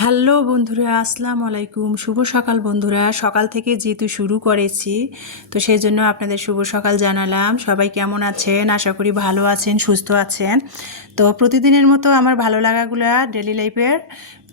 Hello বন্ধুরা, আসসালামু আলাইকুম। শুভ সকাল বন্ধুরা। সকাল থেকে যেহেতু শুরু করেছি, তো সেই জন্য আপনাদের শুভ সকাল জানালাম। সবাই কেমন আছেন? আশা করি ভালো আছেন, সুস্থ আছেন। তো প্রতিদিনের মতো আমার ভালো লাগাগুলো ডেলি লাইফের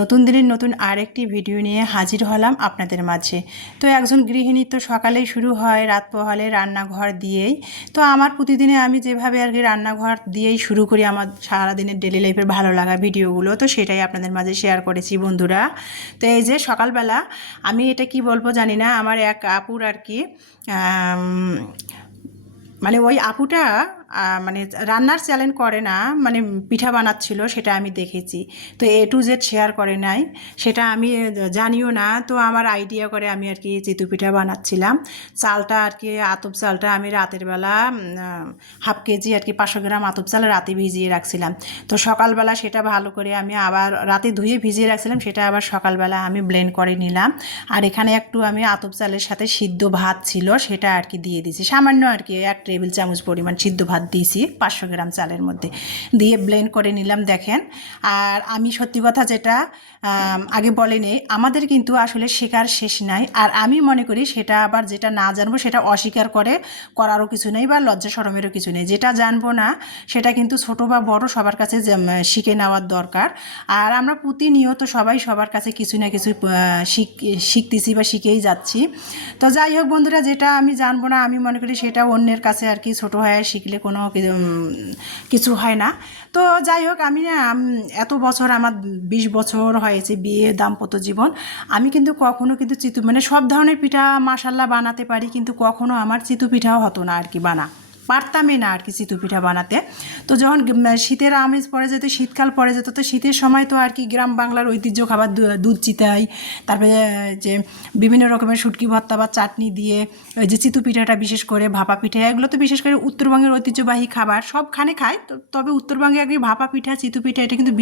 নতুন দিনের নতুন আরেকটি ভিডিও নিয়ে হাজির হলাম আপনাদের মাঝে। তো একজন গৃহিণী তো সকালেই শুরু হয়, রাত পোহালে রান্নাঘর দিয়েই। তো আমার প্রতিদিনে আমি যেভাবে আর কি রান্নাঘর দিয়েই শুরু করি আমার সারাদিনের ডেলি লাইফের ভালো লাগা ভিডিওগুলো, তো সেটাই আপনাদের মাঝে শেয়ার করেছি বন্ধুরা। তো এই যে সকালবেলা আমি এটা কি বলব জানি না, আমার এক আপুর আর কি মানে ওই আপুটা মানে রান্নার চ্যালেঞ্জ করে না মানে পিঠা বানাচ্ছিল সেটা আমি দেখেছি। তো এ টু জেড শেয়ার করে নাই, সেটা আমি জানিও না। তো আমার আইডিয়া করে আমি আর কি চিতু পিঠা বানাচ্ছিলাম। চালটা আর কি, আতপ চালটা আমি রাতের বেলা হাফ কেজি আর কি পাঁচশো গ্রাম আতপ চাল রাতে ভিজিয়ে রাখছিলাম। তো সকালবেলা সেটা ভালো করে আমি আবার রাতে ধুয়ে ভিজিয়ে রাখছিলাম, সেটা আবার সকালবেলা আমি ব্লেন্ড করে নিলাম। আর এখানে একটু আমি আতপ চালের সাথে সিদ্ধ ভাত ছিল, সেটা আর কি দিয়ে দিয়েছি। সামান্য আর কি, এক টেবিল চামচ পরিমাণ সিদ্ধ ভাত দিয়েছি পাঁচশো গ্রাম চালের মধ্যে। দিয়ে ব্লেন্ড করে নিলাম, দেখেন। আর আমি সত্যি কথা যেটা আগে বলেনি, আমাদের কিন্তু আসলে শেখার শেষ নাই। আর আমি মনে করি সেটা আবার যেটা না জানব সেটা অস্বীকার করে করারও কিছু নেই বা লজ্জা সরমেরও কিছু নেই। যেটা জানব না, সেটা কিন্তু ছোট বা বড় সবার কাছে শিখে নেওয়ার দরকার। আর আমরা প্রতিনিয়ত সবাই সবার কাছে কিছু না কিছু শিখ- শিখতেছি বা শিখেই যাচ্ছি। তো যাই হোক বন্ধুরা, যেটা আমি জানব না, আমি মনে করি সেটা অন্যের কাছে আর কি ছোটো হয়ে শিখলে কোনো কি- উম, কিছু হয় না। তো যাই হোক আমি না এত বছর আমার বিশ বছর হয়েছে বিয়ে দাম্পত্য জীবন। আমি কিন্তু কখনো কিন্তু চিতু মানে সব ধরনের পিঠা মাসাল্লাহ বানাতে পারি কিন্তু কখনো আমার চিতু পিঠাও হতো না আর কি বানা। পারতামই না আর কি চিতু পিঠা বানাতে। তো যখন শীতের আমেজ পড়ে যেত, শীতকাল পড়ে যেত, তো শীতের সময় তো আর কি গ্রাম বাংলার ঐতিহ্য, খাবার দুধ চিতাই, তারপরে যে বিভিন্ন রকমের শুটকি ভর্তা বা চাটনি দিয়ে, ওই যে চিতু পিঠাটা বিশেষ করে, ভাপা পিঠা, এগুলো তো বিশেষ করে উত্তরবঙ্গের ঐতিহ্যবাহী খাবার সবখানে খায়, তো তবে উত্তরবঙ্গে আর কি ভাপা পিঠা, চিতু পিঠা, এটা কিন্তু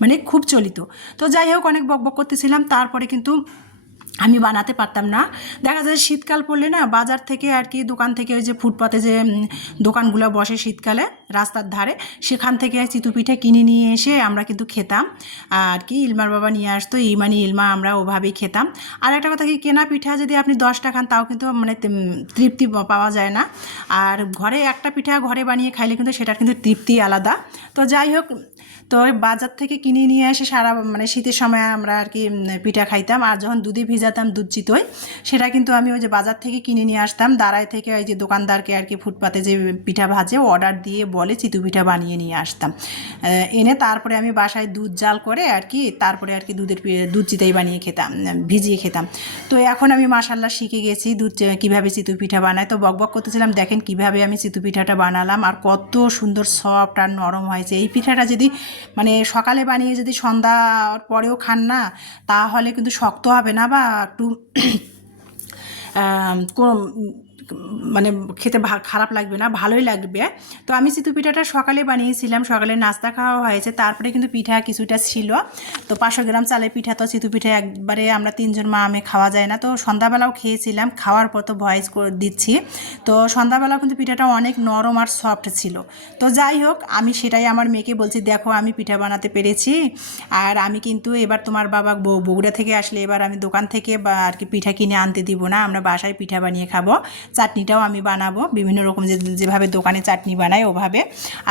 মানে খুব চলিত। তো যাই হোক, অনেক বকবক করতেছিলাম, তারপরে কিন্তু আমি বানাতে পারতাম না। দেখা যায় শীতকাল পড়লে না বাজার থেকে আর কি দোকান থেকে ওই যে ফুটপাতে যে দোকানগুলো বসে শীতকালে, রাস্তার ধারে, সেখান থেকে চিতু পিঠে কিনে নিয়ে এসে আমরা কিন্তু খেতাম। আর কি ইলমার বাবা নিয়ে আসতো ইমানি ইলমা আমরা ওভাবেই খেতাম। আর একটা কথা কি, কেনা পিঠা যদি আপনি দশটা খান, তাও কিন্তু মানে তৃপ্তি পাওয়া যায় না। আর ঘরে একটা পিঠা ঘরে বানিয়ে খাইলে কিন্তু সেটার কিন্তু তৃপ্তি আলাদা। তো যাই হোক তো ওই বাজার থেকে কিনে নিয়ে এসে সারা মানে শীতের সময় আমরা আর কি পিঠা খাইতাম। আর যখন দুধে ভিজাতাম, দুধ চিতই, সেটা কিন্তু আমি ওই যে বাজার থেকে কিনে নিয়ে আসতাম। দাঁড়ায় থেকে ওই যে দোকানদারকে আর কি ফুটপাতে যে পিঠা ভাজে অর্ডার দিয়ে বলে চিতু পিঠা বানিয়ে নিয়ে আসতাম। এনে তারপরে আমি বাসায় দুধ জাল করে আর কি, তারপরে আর কি দুধের দুধ চিতাই বানিয়ে খেতাম ভিজিয়ে খেতাম। তো এখন আমি মাসাল্লাহ শিখে গেছি দুধ কীভাবে চিতু পিঠা বানায়। তো বকবক করতেছিলাম, দেখেন কীভাবে আমি চিতু পিঠাটা বানালাম। আর কত সুন্দর সফট আর নরম হয়েছে। এই পিঠাটা যদি মানে সকালে বানিয়ে যদি সন্ধ্যা পরেও খান না, তাহলে কিন্তু শক্ত হবে না বা একটু মানে খেতে খারাপ লাগবে না, ভালোই লাগবে। তো আমি সিতু পিঠাটা সকালে বানিয়েছিলাম, সকালে নাস্তা খাওয়া হয়েছে, তারপরে কিন্তু পিঠা কিছুটা ছিল। তো পাঁচশো গ্রাম চালের পিঠা তো সিতু পিঠা একবারে আমরা তিনজন মা, আমি খাওয়া যায় না। তো সন্ধ্যাবেলাও খেয়েছিলাম, খাওয়ার পর তো ভয়েস করে, দিচ্ছি। তো সন্ধ্যাবেলাও কিন্তু পিঠাটা অনেক নরম আর সফট ছিল। তো যাই হোক, আমি সেটাই আমার মেয়েকে বলছি, দেখো, আমি পিঠা বানাতে পেরেছি। আর আমি কিন্তু এবার তোমার বাবা বগুড়া থেকে আসলে এবার আমি দোকান থেকে বা, আর কি পিঠা কিনে আনতে দিব না। আমরা বাসায় পিঠা বানিয়ে খাব। চাটনিটাও আমি বানাবো। বিভিন্ন রকম যে, যেভাবে দোকানে চাটনি বানাই, ওভাবে।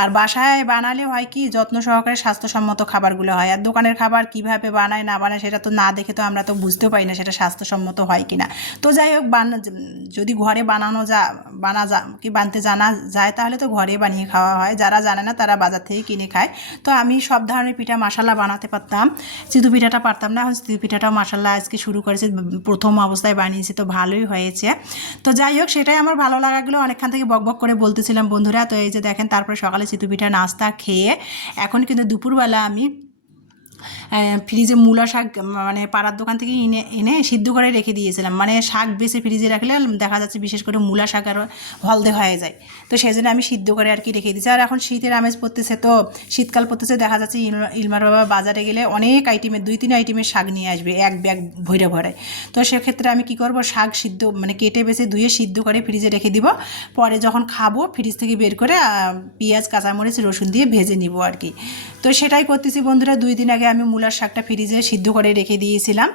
আর বাসায় বানালে হয় কি, যত্ন সহকারে স্বাস্থ্যসম্মত খাবারগুলো হয়। আর দোকানের খাবার কীভাবে বানায়, না বানায়, সেটা তো না দেখে তো আমরা তো বুঝতেও পারি না সেটা স্বাস্থ্যসম্মত হয় কি না তো যাই হোক, বানা, যদি ঘরে বানানো যা, বানা যা, কি বানতে জানা যায়, তাহলে তো ঘরে বানিয়ে খাওয়া হয়। যারা জানে না, তারা বাজার থেকে কিনে খায়। তো আমি সব ধরনের পিঠা মশালা বানাতে পারতাম। চিতু পিঠাটা পারতাম না, এখন চিতু পিঠাটাও মশালা আজকে শুরু করেছে, প্রথম অবস্থায় বানিয়েছি, তো ভালোই হয়েছে। তো যাই হোক সেটাই আমার ভালো লাগাগুলো অনেকক্ষণ থেকে বক বক করে বলতেছিলাম বন্ধুরা। তো এই যে দেখেন, তারপরে সকালে চিতুপিঠা নাস্তা খেয়ে এখন কিন্তু দুপুরবেলা আমি ফ্রিজে মূলা শাক মানে পাড়ার দোকান থেকে এনে এনে সিদ্ধ করে রেখে দিয়েছিলাম। মানে শাক বেছে ফ্রিজে রাখলে দেখা যাচ্ছে বিশেষ করে মূলা শাক আরও হলদে হয়ে যায়। তো সেই জন্য আমি সিদ্ধ করে আর কি রেখে দিয়েছি। আর এখন শীতের আমেজ পড়তেছে তো, শীতকাল পড়তেছে, দেখা যাচ্ছে ইলমার বাবা বাজারে গেলে অনেক আইটেমের দুই, তিন আইটেমের শাক নিয়ে আসবে, এক ব্যাগ ভরে ভরে। তো সেক্ষেত্রে আমি কি করব? শাক সিদ্ধ মানে কেটে বেছে ধুয়ে সিদ্ধ করে ফ্রিজে রেখে দিব। পরে যখন খাব, ফ্রিজ থেকে বের করে পেঁয়াজ, কাঁচামরিচ, রসুন দিয়ে ভেজে নিব আর কি। তো সেটাই করতেছি বন্ধুরা, দুই দিন আগে আমি মূলার শাকটা ফ্রিজে সিদ্ধ করে রেখে দিয়েছিলাম।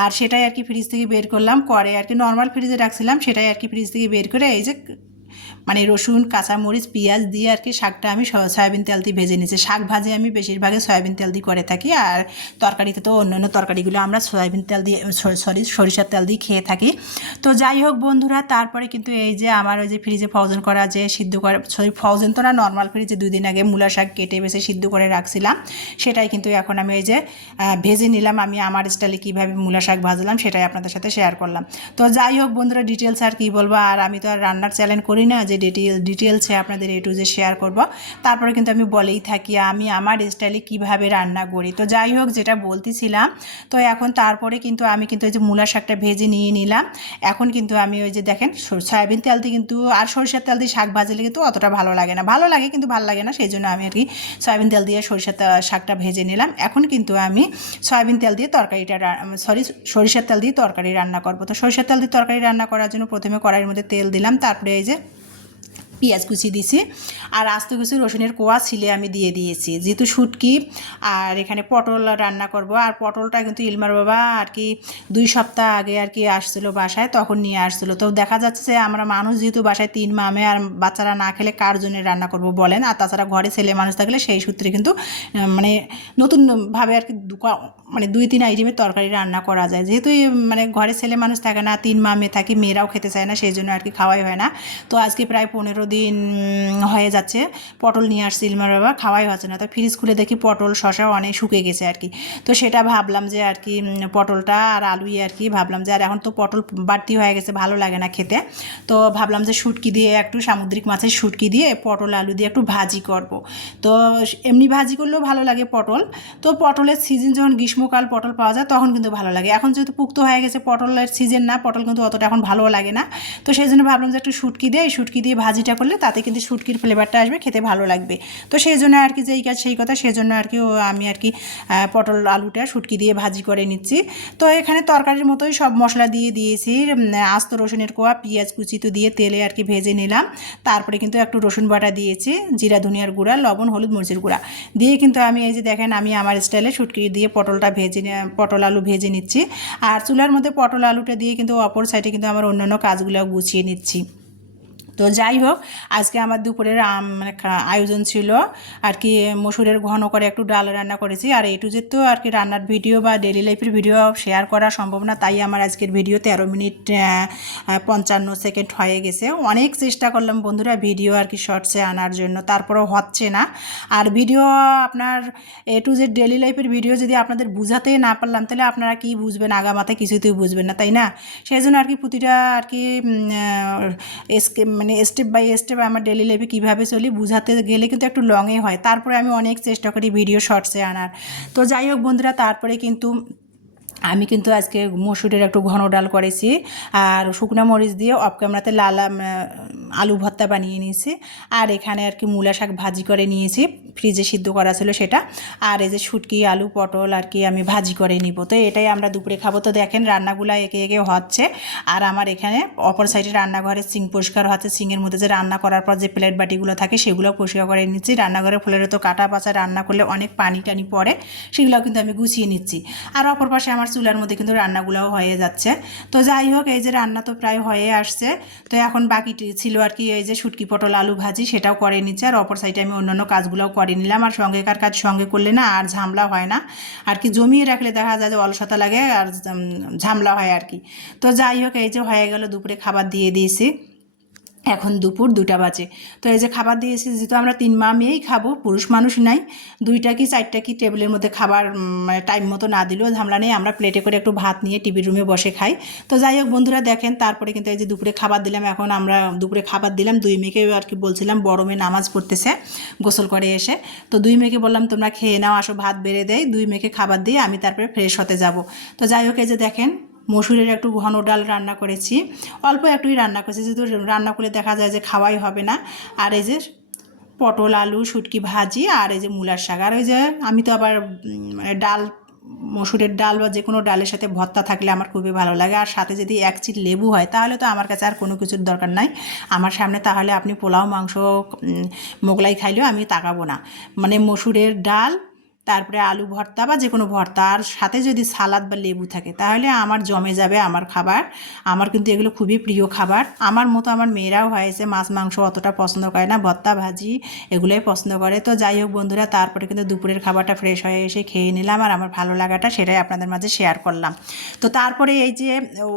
আর সেটাই আর কি ফ্রিজ থেকে বের করলাম। করে আর কি নর্মাল ফ্রিজে রাখছিলাম। সেটাই আর কি ফ্রিজ থেকে বের করে এই যে মানে রসুন, কাঁচামরিচ, পেঁয়াজ দিয়ে আর কি শাকটা আমি সয়াবিন তেল দিয়ে ভেজে নিয়েছি। শাক ভাজে আমি বেশিরভাগই সয়াবিন তেল দিয়ে করে থাকি আর তরকারিতে তো অন্যান্য তরকারিগুলো আমরা সয়াবিন তেল দিয়ে সরি সরিষার তেল দিয়ে খেয়ে থাকি। তো যাই হোক বন্ধুরা, তারপরে কিন্তু এই যে আমার ওই যে ফ্রিজে ফ্রোজেন করা যে সিদ্ধ করা সরি ফ্রোজেন তো না নর্মাল ফ্রিজে দুই দিন আগে মূলা শাক কেটে বেছে সিদ্ধ করে রাখছিলাম। সেটাই কিন্তু এখন আমি এই যে ভেজে নিলাম। আমি আমার স্টাইলে কীভাবে মূলা শাক ভাজলাম সেটাই আপনাদের সাথে শেয়ার করলাম। তো যাই হোক বন্ধুরা ডিটেলস আর কী বলব? আর আমি তো আর রান্নার চ্যানেল করি না যে ডিটেল ডিটেলসে আপনাদের এ টু যে শেয়ার করব। তারপরে কিন্তু আমি বলেই থাকি, আমি আমার স্টাইলে কীভাবে রান্না করি। তো যাই হোক, যেটা বলতেছিলাম, তো এখন তারপরে কিন্তু আমি কিন্তু ওই যে মূলা শাকটা ভেজে নিয়ে নিলাম। এখন কিন্তু আমি ওই যে দেখেন সয়াবিন তেল দিয়ে কিন্তু, আর সরিষার তেল দিয়ে শাক ভাজলে কিন্তু অতটা ভালো লাগে না। ভালো লাগে কিন্তু ভালো লাগে না, সেই জন্য আমি আর কি সয়াবিন তেল দিয়ে সরিষার শাকটা ভেজে নিলাম। এখন কিন্তু আমি সয়াবিন তেল দিয়ে তরকারিটা সরি সরিষার তেল দিয়ে তরকারি রান্না করব। তো সরিষার তেল দিয়ে তরকারি রান্না করার জন্য প্রথমে কড়াইয়ের মধ্যে তেল দিলাম। তারপরে এই যে পেঁয়াজ কুচি দিছি। আর আস্ত কিছু রসুনের কোয়া ছিলে আমি দিয়ে দিয়েছি। যেহেতু শুটকি, আর এখানে পটল রান্না করব। আর পটলটা কিন্তু ইলমার বাবা আর কি দুই সপ্তাহ আগে আর কি আসছিল বাসায়, তখন নিয়ে আসছিল। তো দেখা যাচ্ছে যে আমরা মানুষ যেহেতু বাসায় তিন মামে আর বাচ্চারা না খেলে কার জন্য রান্না করব বলেন? আর তাছাড়া ঘরে ছেলে মানুষ থাকলে সেই সূত্রে কিন্তু মানে নতুনভাবে আর কি মানে দুই তিন আইটেমের তরকারি রান্না করা যায়। যেহেতু মানে ঘরে ছেলে মানুষ থাকে না, তিন মা মেয়ে থাকি, মেয়েরাও খেতে চায় না, সেই জন্য আর কি খাওয়াই হয় না। তো আজকে প্রায় পনেরো দিন হয়ে যাচ্ছে। পটল নিয়ে আসছি ইলমার বাবা খাওয়াই হচ্ছে না। তো ফ্রিজ খুলে দেখি পটল শশা অনেক শুকে গেছে আর কি। তো সেটা ভাবলাম যে আর কি পটলটা আর আলুই আর কি ভাবলাম যে, আর এখন তো পটল বাড়তি হয়ে গেছে, ভালো লাগে না খেতে। তো ভাবলাম যে শুটকি দিয়ে একটু সামুদ্রিক মাছের শুটকি দিয়ে পটল, আলু দিয়ে একটু ভাজি করব। তো এমনি ভাজি করলেও ভালো লাগে পটল। তো পটলের সিজন যখন গ্রীষ্মকাল পটল পাওয়া যায় তখন কিন্তু ভালো লাগে। এখন যেহেতু পুক্ত হয়ে গেছে পটলের সিজন না, পটল কিন্তু অতটা এখন ভালো লাগে না। তো সেই জন্য ভাবলাম যে একটু শুটকি দিয়ে শুটকি দিয়ে ভাজিটা করলে তাতে কিন্তু শুটকির ফ্লেভারটা আসবে, খেতে ভালো লাগবে। তো সেই জন্য আর কি যেই কাজ, সেই কথা, সেই জন্য আর কি আমি আর কি পটল আলুটা শুটকি দিয়ে ভাজি করে নিচ্ছি। তো এখানে তরকারির মতোই সব মশলা দিয়ে দিয়েছি আস্ত রসুনের কোয়া, পেঁয়াজ কুচি তো দিয়ে তেলে আর কি ভেজে নিলাম। তারপরে কিন্তু একটু রসুন বাটা দিয়েছি, জিরা, ধনিয়ার গুঁড়া, লবণ, হলুদ মরিচের গুঁড়া। দিয়ে কিন্তু আমি এই যে দেখেন, আমি আমার স্টাইলে শুটকি দিয়ে পটলটা ভেজে পটল আলু ভেজে নিচ্ছি। আর চুলার মধ্যে পটল আলুটা দিয়ে কিন্তু অপর সাইডে কিন্তু আমার অন্যান্য কাজগুলো গুছিয়ে নিচ্ছি। তো যাই হোক, আজকে আমার দুপুরের মানে আয়োজন ছিল। আর কি, মসুরের ঘন করে একটু ডাল রান্না করেছি। আর এটু যে তো আর কি রান্নার ভিডিও বা ডেলি লাইফের ভিডিও শেয়ার করা সম্ভব না। তাই আমার আজকের ভিডিও তেরো মিনিট পঞ্চান্ন সেকেন্ড হয়ে গেছে। অনেক চেষ্টা করলাম বন্ধুরা ভিডিও আর কি শর্টসে আনার জন্য। তারপরেও হচ্ছে না। আর ভিডিও আপনার এ টু জেড ডেলি লাইফের ভিডিও যদি আপনাদের বুঝাতে না পারলাম, তাহলে আপনারা কি বুঝবেন? আগামাতে কিছুতেই বুঝবেন না, তাই না? সেই জন্য আর কি প্রতিটা আর কি মানে স্টেপ বাই স্টেপ আমার ডেলি লাইফে কীভাবে চলি বুঝাতে গেলে কিন্তু একটু লংয়ে হয়। তারপরে আমি অনেক চেষ্টা করি ভিডিও শর্টসে আনার। তো যাই হোক বন্ধুরা, তারপরে কিন্তু আমি কিন্তু আজকে মসুরের একটু ঘন ডাল করেছি। আর শুকনো মরিচ দিয়ে অফ ক্যামেরাতে লাল আলু ভর্তা বানিয়ে নিয়েছি। আর এখানে আর কি মূলা শাক ভাজি করে নিয়েছি। ফ্রিজে সিদ্ধ করা ছিল সেটা। আর এই যে শুটকি, আলু, পটল আর কি আমি ভাজি করে নিব। তো এটাই আমরা দুপুরে খাব। তো দেখেন রান্নাগুলো একে একে হচ্ছে। আর আমার এখানে অপর সাইডে রান্নাঘরে সিং পরিষ্কার হচ্ছে সিংয়ের মধ্যে যে রান্না করার পর যে প্লেট বাটিগুলো থাকে সেগুলো পরিষ্কার করে নিচ্ছি। রান্নাঘরে ফুলের তো কাটা পাচা রান্না করলে অনেক পানি টানি পড়ে, সেগুলো কিন্তু আমি গুছিয়ে নিচ্ছি। আর অপর পাশে আমার চুলার মধ্যে কিন্তু রান্নাগুলোও হয়ে যাচ্ছে। তো যাই হোক, এই যে রান্না তো প্রায় হয়ে আসছে। তো এখন বাকিটি ছিল আর কি, এই যে শুটকি পটল, আলু ভাজি সেটাও করে নিচ্ছে। আর অপর সাইডে আমি অন্যান্য কাজগুলোও করে নিলাম। আর সঙ্গেকার কাজ সঙ্গে করলে না আর ঝামলা হয় না। আর কি জমিয়ে রাখলে দেখা যায় যে অলসতা লাগে আর ঝামলা হয় আর কি। তো যাই হোক, এই যে হয়ে গেল দুপুরে খাবার দিয়ে দিয়েছি। এখন দুপুর দুটা বাজে। তো এই যে খাবার দিয়েছি যেহেতু আমরা তিন মা মেয়েই খাব, পুরুষ মানুষ নাই, দুইটা কি চারটা কি টেবিলের মধ্যে খাবার টাইম মতো না দিলেও ঝামলা নেই, আমরা প্লেটে করে একটু ভাত নিয়ে টিভির রুমে বসে খাই। তো যাই হোক বন্ধুরা দেখেন, তারপরে কিন্তু এই যে দুপুরে খাবার দিলাম, এখন আমরা দুপুরে খাবার দিলাম, দুই মেয়েকে আর কি বলছিলাম, বড় মেয়ে নামাজ পড়তেছে, গোসল করে এসে। তো দুই মেয়েকে বললাম, তোমরা খেয়ে নাও, আসো ভাত বেড়ে দেয় দুই মেয়েকে খাবার দিয়ে আমি তারপরে ফ্রেশ হতে যাব। তো যাই হোক, এই যে দেখেন মসুরের একটু ঘন ডাল রান্না করেছি। অল্প একটুই রান্না করেছি, যেহেতু রান্না করলে দেখা যায় যে খাওয়াই হবে না। আর এই যে পটল, আলু, শুটকি ভাজি আর এই যে মূলার শাক। আর ওই যে আমি তো আবার ডাল, মসুরের ডাল বা যে কোনো ডালের সাথে ভর্তা থাকলে আমার খুবই ভালো লাগে। আর সাথে যদি এক চিট লেবু হয়, তাহলে তো আমার কাছে আর কোনো কিছুর দরকার নাই। আমার সামনে তাহলে আপনি পোলাও, মাংস মোগলাই খাইলেও আমি তাকাবো না। মানে মসুরের ডাল তারপরে আলু ভর্তা বা যে কোনো ভর্তা। আর সাথে যদি সালাদ বা লেবু থাকে, তাহলে আমার জমে যাবে আমার খাবার। আমার কিন্তু এগুলো খুবই প্রিয় খাবার। আমার মতো আমার মেয়েরাও হয়েছে, মাছ, মাংস অতটা পছন্দ করে না। ভর্তা, ভাজি এগুলোই পছন্দ করে। তো যাই হোক বন্ধুরা, তারপরে কিন্তু দুপুরের খাবারটা ফ্রেশ হয়ে এসে খেয়ে নিলাম আর আমার ভালো লাগাটা সেটাই আপনাদের মাঝে শেয়ার করলাম। তো তারপরে এই যে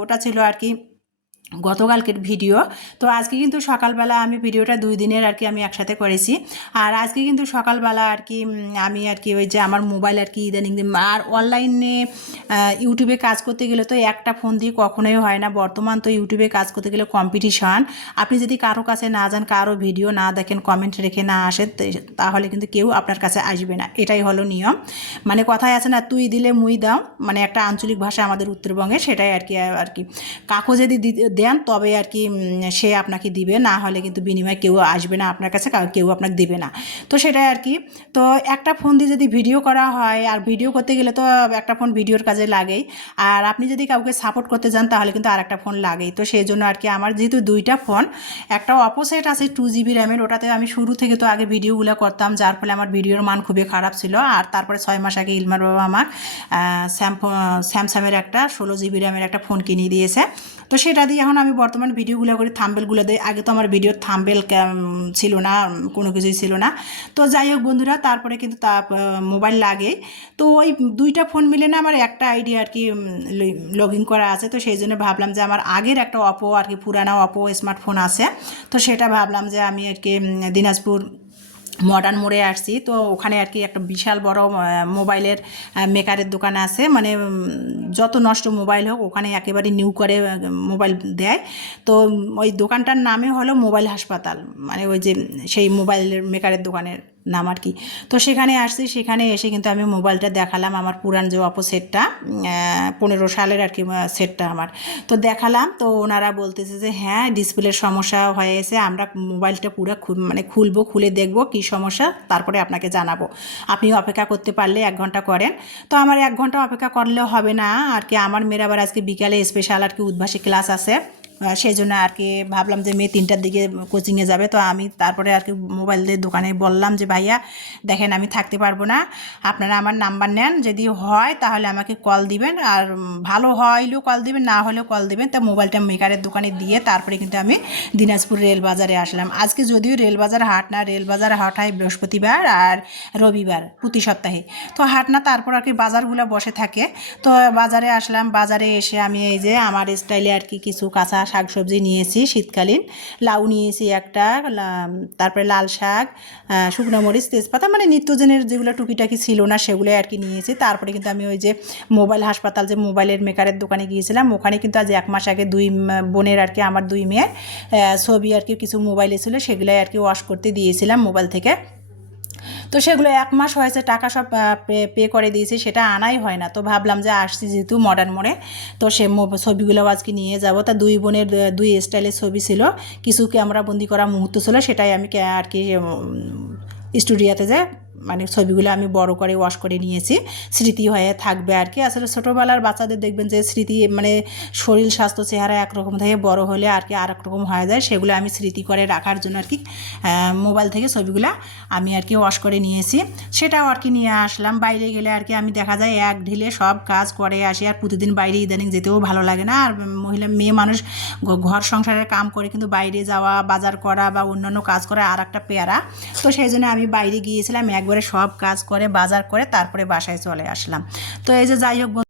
ওটা ছিল আর কি গতকালকের ভিডিও। তো আজকে কিন্তু সকালবেলা আমি ভিডিওটা দুই দিনের আর কি আমি একসাথে করেছি। আর আজকে কিন্তু সকালবেলা আর কি আমি আর কি ওই যে আমার মোবাইল আর কি ইদানিং দিন, আর অনলাইনে ইউটিউবে কাজ করতে গেলে তো একটা ফোন দিয়ে কখনোই হয় না। বর্তমান তো ইউটিউবে কাজ করতে গেলে কম্পিটিশান আপনি যদি কারও কাছে না যান, কারও ভিডিও না দেখেন কমেন্ট রেখে না আসেন তাহলে কিন্তু কেউ আপনার কাছে আসবে না। এটাই হলো নিয়ম। মানে কথায় আছে না, তুই দিলে মুই দাও। মানে একটা আঞ্চলিক ভাষা আমাদের উত্তরবঙ্গে, সেটাই আর কি আর কি। কাকু যদি দেন, তবে আর কি সে আপনাকে দিবে, না হলে কিন্তু বিনিময়ে কেউ আসবে না আপনার কাছে, কাউ- আপনাকে দিবে না। তো সেটাই আর কি। তো একটা ফোন দিয়ে যদি ভিডিও করা হয়, আর ভিডিও করতে গেলে তো একটা ফোন ভিডিওর কাজে লাগেই। আর আপনি যদি কাউকে সাপোর্ট করতে যান, তাহলে কিন্তু আর একটা ফোন লাগেই। তো সেই জন্য আর কি, আমার যেহেতু দুইটা ফোন, একটা অপোসাইট আছে টু জিবি র্যামের ওটাতে আমি শুরু থেকে তো আগে ভিডিওগুলো করতাম, যার ফলে আমার ভিডিওর মান খুবই খারাপ ছিল। আর তারপরে ছয় মাস আগে ইলমার বাবা আমার স্যামসাংয়ের একটা ষোলো জিবি র্যামের একটা ফোন কিনে দিয়েছে। তো সেটা দিয়ে এখন আমি বর্তমান ভিডিওগুলো করি থাম্বেলগুলো দিই। আগে তো আমার ভিডিওর থাম্বেল ছিল না, কোনো কিছুই ছিল না। তো যাই হোক বন্ধুরা, তারপরে কিন্তু তা মোবাইল লাগে। তো ওই দুইটা ফোন মিলে না আমার একটা আইডিয়া আর কি লগ ইন করা আছে। তো সেই জন্য ভাবলাম যে আমার আগের একটা অপো আর কি, পুরানা অপো স্মার্টফোন আছে। তো সেটা ভাবলাম যে আমি আর কি দিনাজপুর মডার্ন মোড়ে আসছি। তো ওখানে আর কি একটা বিশাল বড় মোবাইলের মেকারের দোকান আছে। মানে যত নষ্ট মোবাইল হোক, ওখানে একেবারে নিউ করে মোবাইল দেয়। তো, ওই দোকানটার নামে হলো মোবাইল হাসপাতাল। মানে ওই যে, সেই মোবাইলের মেকারের দোকানের নাম আর কি। তো সেখানে আসছি, সেখানে এসে কিন্তু আমি মোবাইলটা দেখালাম আমার পুরান যে অপো সেটটা পনেরো সালের আর কি সেটটা আমার। তো দেখালাম, তো ওনারা বলতেছে যে হ্যাঁ ডিসপ্লের সমস্যা হয়েছে, আমরা মোবাইলটা পুরো মানে খুলবো, খুলে দেখব, কী সমস্যা, তারপরে আপনাকে জানাব। আপনি অপেক্ষা করতে পারলে এক ঘণ্টা করেন। তো আমার এক ঘণ্টা অপেক্ষা করলে হবে না, আর কি, আমার মেয়ের আবার আজকে বিকালে স্পেশাল আর কি উদ্ভাসী ক্লাস আছে। সেই জন্য আর কি ভাবলাম যে মেয়ে তিনটার দিকে কোচিংয়ে যাবে। তো আমি তারপরে আর কি মোবাইল দিয়ে দোকানে বললাম যে, ভাইয়া, দেখেন আমি থাকতে পারব না। আপনারা আমার নাম্বার নেন। যদি হয় তাহলে আমাকে কল দিবেন। আর ভালো হইলেও কল দিবেন, না হলেও কল দিবেন। তা মোবাইলটা মেকারের দোকানে দিয়ে তারপরে কিন্তু আমি দিনাজপুর রেল বাজারে আসলাম। আজকে যদিও রেল বাজার হাট না রেল বাজার হাট হয় বৃহস্পতিবার আর রবিবার প্রতি সপ্তাহে। তো হাট না, তারপর আর কি বাজারগুলো বসে থাকে। তো বাজারে আসলাম। বাজারে এসে আমি এই যে আমার স্টাইলে আর কি কিছু কাঁচা শাক সবজি নিয়েছি শীতকালীন। লাউ নিয়েছি একটা তারপরে লাল শাক শুকনো মরিচ, তেজপাতা মানে নিত্যজনের যেগুলো টুকিটাকি ছিল না সেগুলো আর কি নিয়েছি। তারপরে কিন্তু আমি ওই যে মোবাইল হাসপাতাল, যে মোবাইলের মেকারের দোকানে গিয়েছিলাম, ওখানে কিন্তু আজ এক মাস আগে দুই বোনের আর কি, আমার দুই মেয়ের ছবি আর কি, কিছু মোবাইলে ছিল, সেগুলোই আর কি ওয়াশ করতে দিয়েছিলাম মোবাইল থেকে। তো সেগুলো এক মাস হয়েছে, টাকা সব পে করে দিয়েছি, সেটা আনাই হয় না। তো ভাবলাম যে আসছি যেহেতু মডার্ন মোড়ে, তো সে ছবিগুলো আজকে নিয়ে যাব। তা দুই বোনের দুই স্টাইলের ছবি ছিল। কিছু ক্যামেরা বন্দি করা মুহূর্ত ছিল, সেটাই আমি আর কি স্টুডিওতে যে মানে ছবিগুলো আমি বড় করে ওয়াশ করে নিয়েছি। স্মৃতি হয়ে থাকবে আর কি। আসলে ছোটোবেলার বাচ্চাদের দেখবেন যে স্মৃতি মানে শরীর, স্বাস্থ্য, চেহারা একরকম থেকে বড় হলে আর কি আর রকম হয়ে যায়। সেগুলো আমি স্মৃতি করে রাখার জন্য আর কি মোবাইল থেকে ছবিগুলো আমি আর কি ওয়াশ করে নিয়েছি। সেটাও আর কি নিয়ে আসলাম। বাইরে গেলে আর কি আমি দেখা যায় এক ঢিলে সব কাজ করে আসি আর প্রতিদিন বাইরে ইদানিং যেতেও ভালো লাগে না। আর মহিলা, মেয়ে মানুষ ঘর সংসারের কাম করে কিন্তু বাইরে যাওয়া, বাজার করা বা অন্যান্য কাজ করা আর একটা পেয়ারা। তো সেই জন্য আমি বাইরে গিয়েছিলাম, একবারে সব কাজ করে বাজার করে তারপরে বাসায় চলে আসলাম। তো এই যে যাই হোক